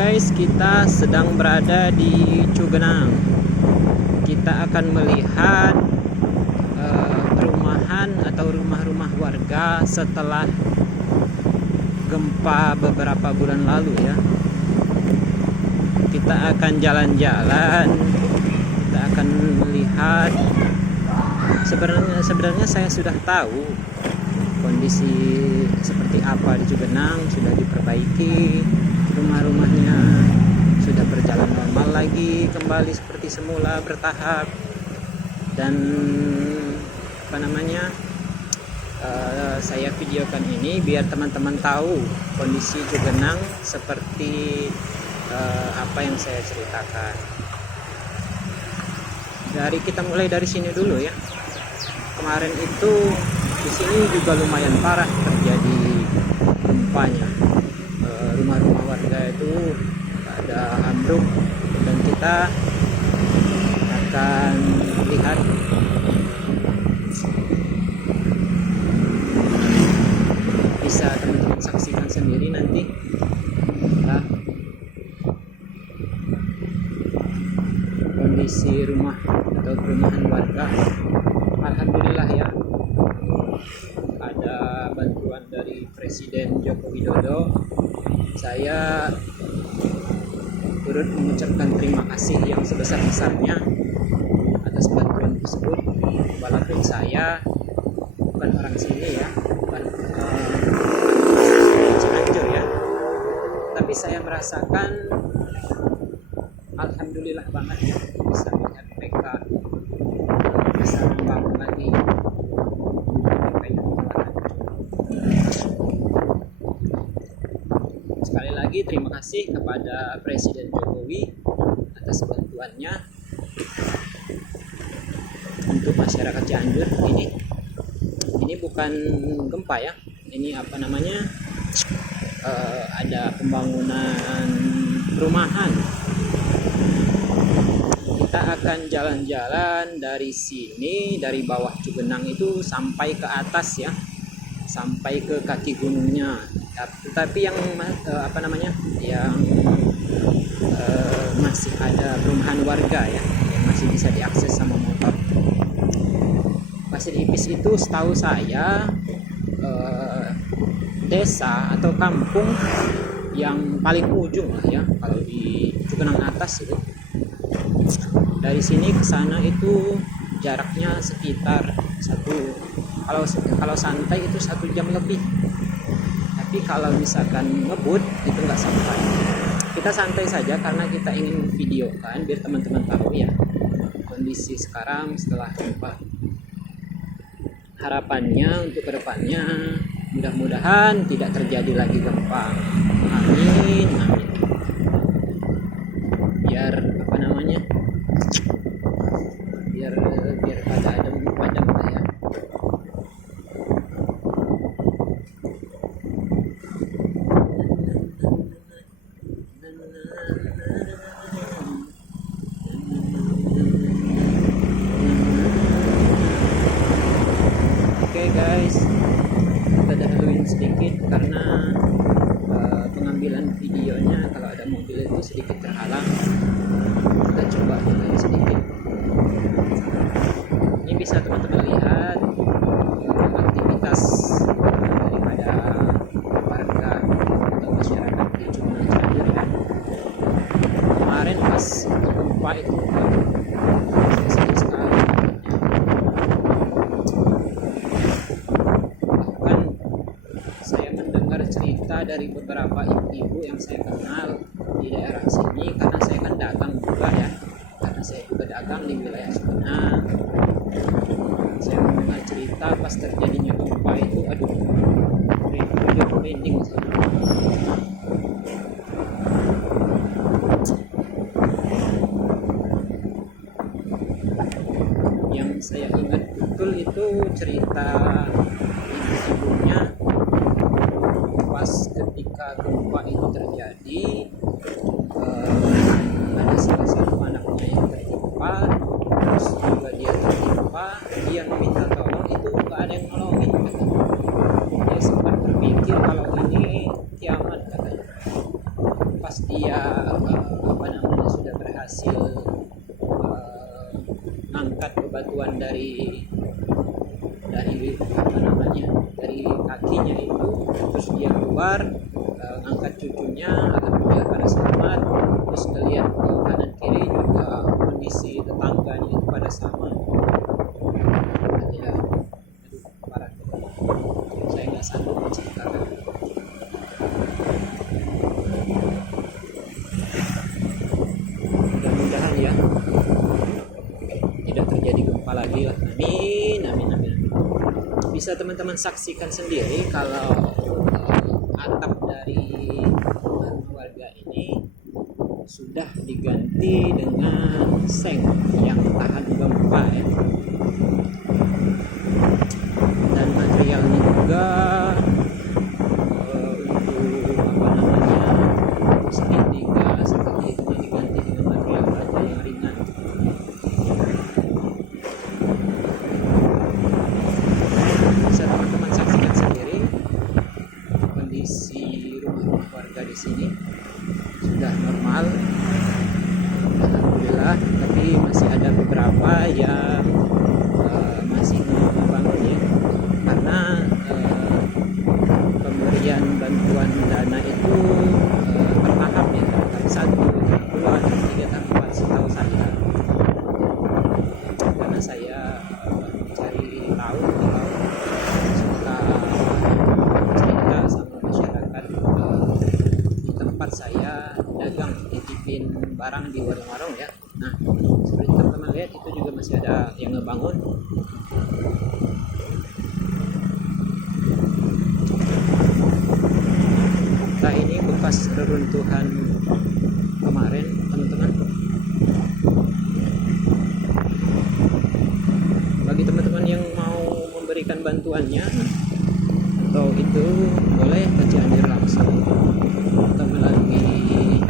Guys, kita sedang berada di Cugenang. Kita akan melihat perumahan atau rumah-rumah warga setelah gempa beberapa bulan lalu ya. Kita akan jalan-jalan, kita akan melihat. Sebenarnya saya sudah tahu kondisi seperti apa di Cugenang, sudah diperbaiki, rumah-rumahnya sudah berjalan normal lagi, kembali seperti semula bertahap. Dan saya videokan ini biar teman-teman tahu kondisi Cugenang seperti apa yang saya ceritakan. Kita mulai dari sini dulu ya. Kemarin itu di sini juga lumayan parah terjadi gempanya. Rumah-rumah warga itu ada ambruk, dan kita akan lihat bisa teman-teman saksikan sendiri nanti ya, kondisi rumah atau perumahan warga. Alhamdulillah ya, ada bantuan dari Presiden Joko Widodo. Saya turut mengucapkan terima kasih yang sebesar-besarnya atas bantuan tersebut. Walaupun saya bukan orang sini ya, bukan Cianjur ya, tapi saya merasakan alhamdulillah banget ya bisa melihat mereka bisa membangun lagi mereka yang telah hancur. Sekali lagi terima kasih kepada Presiden Jokowi atas bantuannya untuk masyarakat Cianjur. Ini bukan gempa ya, ini ada pembangunan perumahan. Kita akan jalan-jalan dari sini, dari bawah Cugenang itu sampai ke atas ya, sampai ke kaki gunungnya. Tetapi yang masih ada perumahan warga ya, yang masih bisa diakses sama motor. Pasir Ipis itu setahu saya desa atau kampung yang paling ujung lah ya, kalau di Cugenang atas itu. Dari sini ke sana itu jaraknya sekitar kalau santai itu 1 jam lebih. Tapi kalau misalkan ngebut itu nggak sampai. Kita santai saja karena kita ingin videokan biar teman-teman tahu ya kondisi sekarang setelah gempa. Harapannya untuk kedepannya mudah-mudahan tidak terjadi lagi gempa. Amin, amin. Biar pada adem lah ya. Oke guys, kita dahuluin sedikit karena pengambilan videonya kalau ada mobil itu sedikit terhalang. Kita coba mulai sedikit. Ini bisa teman-teman lihat aktivitas daripada warga atau masyarakat di Cugenang Cianjur ya. Kemarin pas gempa itu sedih sekali. Bahkan saya mendengar cerita dari beberapa ibu-ibu yang saya kenal di daerah sini, karena saya kan dagang juga ya, karena saya juga dagang di wilayah Cugenang. Saya mendengar cerita pas terjadinya gempa itu, aduh, merinding. Yang saya ingat betul itu cerita ibu-ibunya pas ketika gempa itu terjadi. Ada salah satu anaknya yang tertimpa, terus juga dia tertimpa, dia meminta tolong, itu gak ada yang nolongin katanya. Dia sempat berpikir kalau ini kiamat katanya. Pas dia batuan dari apa namanya, dari kakinya itu, terus dia keluar ngangkat cucunya, alhamdulillah pada selamat. Terus ngeliat ke kanan kiri juga kondisi tetangganya itu pada sama. Ya, aduh, parah, saya nggak sanggup menceritakan. Mudah-mudahan ya tidak terjadi gempa lagi lah, amin amin amin. Bisa teman-teman saksikan sendiri kalau atap dari rumah warga ini sudah diganti dengan seng yang tahan gempa ya. Dan materialnya juga untuk apa namanya, segitiga seperti itu diganti dengan material baja yang ringan. Bisa teman-teman saksikan sendiri kondisi rumah warga di sini sudah normal, alhamdulillah. Tapi masih ada beberapa yang masih membangun ya, karena pemberian bantuan dana itu bertahap ya, tahap 1, tahap 2, tahap 3, tahap 4 setahu saya. Karena saya mencari tahu kalau suka cerita sama masyarakat di tempat saya dagang, titipin barang di warung-warung ya. Nah, seperti teman-teman lihat itu juga masih ada yang ngebangun. Nah, ini bekas reruntuhan kemarin teman-teman. Bagi teman-teman yang mau memberikan bantuannya atau itu boleh ke Cianjur langsung atau melalui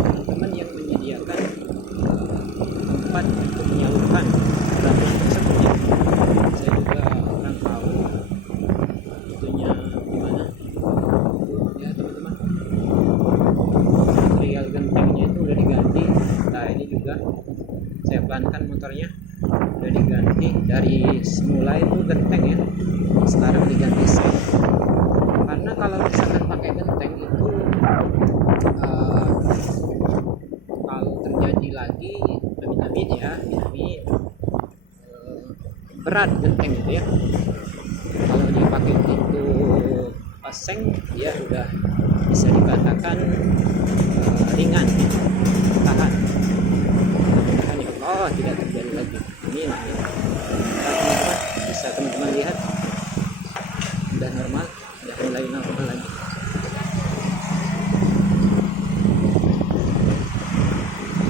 teman-teman yang menyediakan tempat untuk penyaluran bantuan tersebut ya. Saya juga kurang tahu itunya gimana ya teman-teman. Material gentengnya itu udah diganti. Nah, ini juga saya pelankan motornya, udah diganti. Dari semula itu genteng ya, sekarang diganti seng. Karena kalau misalkan pakai genteng itu kalau terjadi lagi amin ya, amin, berat genteng itu ya. Kalau dipakai itu seng, dia udah bisa dikatakan ringan, tahan. Mudah-mudahan ya Allah tidak terjadi lagi, amin amin. Bisa teman-teman lihat udah normal, udah mulai normal lagi.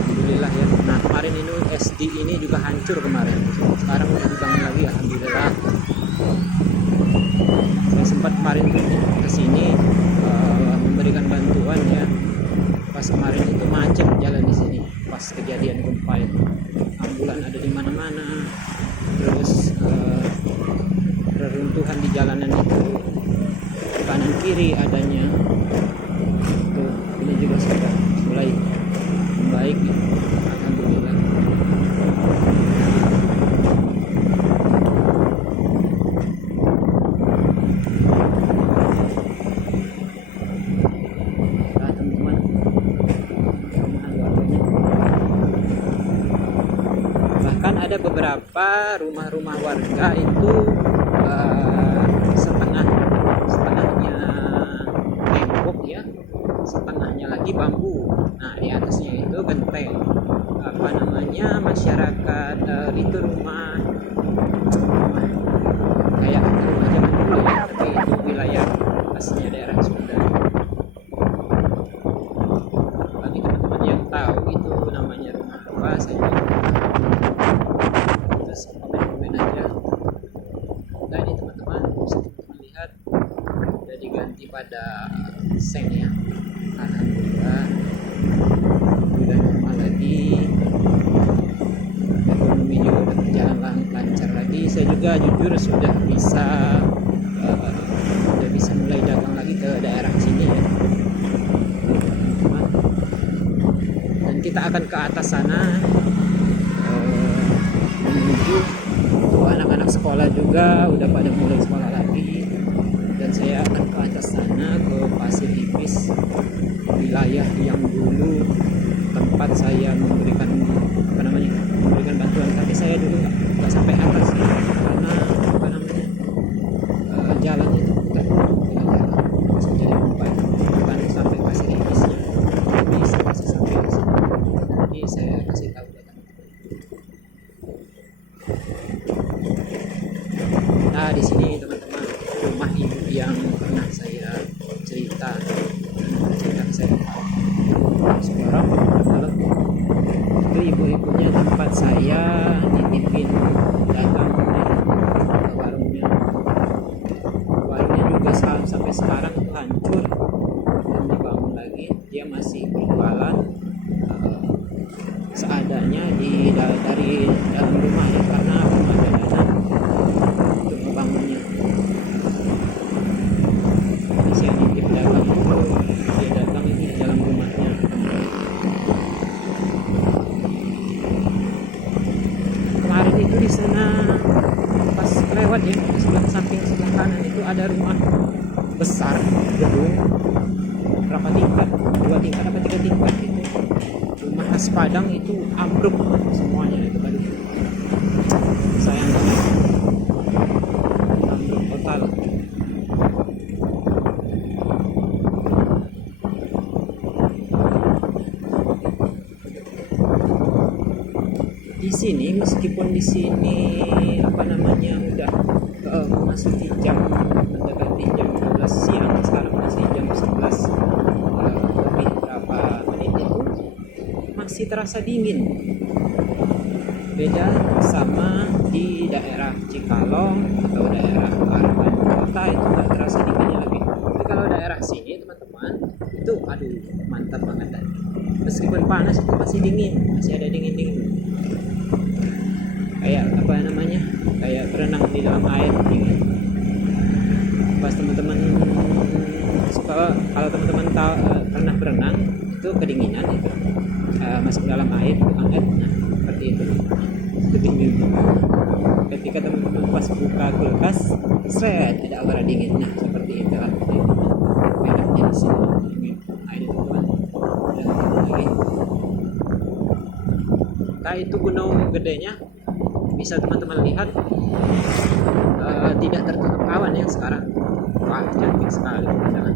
Alhamdulillah ya. Nah, kemarin ini SD ini juga hancur kemarin, sekarang udah dibangun lagi, alhamdulillah. Saya sempat kemarin kesini memberikan bantuan ya. Pas kemarin itu macet jalan di sini pas kejadian gempa itu, ambulan ada di mana-mana, terus reruntuhan di jalanan itu kanan kiri adanya. Tuh, ini juga sudah mulai baik ya, alhamdulillah. Nah, teman-teman, rumahan warganya. Bahkan ada beberapa rumah-rumah warga itu setengahnya tembok ya, setengahnya lagi bambu. Nah, di atasnya itu genteng. Apa namanya, masyarakat itu rumah kayak rumah zaman dulu ya, tapi itu wilayah aslinya daerah Sunda. Bagi teman-teman yang tahu itu namanya rumah apa, saya terus komen-komen aja. Nah, ini teman-teman bisa teman-teman lihat udah diganti pada seng ya, alhamdulillah udah normal lagi. Ekonomi juga udah berjalan lancar lagi. Saya juga jujur sudah bisa mulai dagang lagi ke daerah sini ya teman-teman. kita akan ke atas sana menuju anak-anak sekolah juga udah pada mulai sekolah lagi, dan saya akan ke atas sana ke Pasir Ipis, wilayah yang dulu tempat saya memberikan memberikan bantuan, tapi saya dulu nggak sampai atas karena jalannya itu bukan masuk jadi umpan, bukan sampai Pasir Ipisnya, tapi masih sampai di sini. Jadi saya kasih tahu ke teman-teman. Nah, di sini teman-teman, rumah ibu yang pernah saya cerita ke saya. Sekarang kalau itu ibu-ibunya tempat saya nitipin dagang ke warungnya juga sampai sekarang itu hancur dan dibangun lagi. Dia masih berjualan seadanya dari dalam rumah ya, karena belum ada dana untuk membangunnya. Jadi saya nitip dagang itu, dia dagang itu di dalam rumahnya. Kemarin itu di sana pas lewat ya, di sebelah samping sebelah kanan itu ada rumah besar, gedung berapa tingkat, 2 tingkat apa 3 tingkat itu, rumah khas Padang itu ambruk semuanya itu tadi. Sayang banget, ambruk total. Di sini meskipun di sini udah memasuki mendekati jam 12 siang, sekarang masih jam 11 lebih berapa menit itu masih terasa dingin. Beda sama di daerah Cikalong atau daerah Arban kota itu nggak terasa dinginnya lagi. Tapi kalau daerah sini teman-teman itu aduh mantap banget dan meskipun panas itu masih dingin, masih ada dingin-dingin. Kayak kayak berenang di dalam air dingin. Pas teman-teman suka, kalau teman-teman tahu pernah berenang itu kedinginan itu masuk dalam air itu hangat, nah seperti itu dingin. Ketika teman-teman pas buka kulkas seret ada aura dingin, nah seperti itu enaknya di sini dingin. Nah ini teman-teman udah lagi. Nah itu gunung gedenya bisa teman-teman lihat tidak tertutup awan yang sekarang. Wah cantik sekali pemandangan.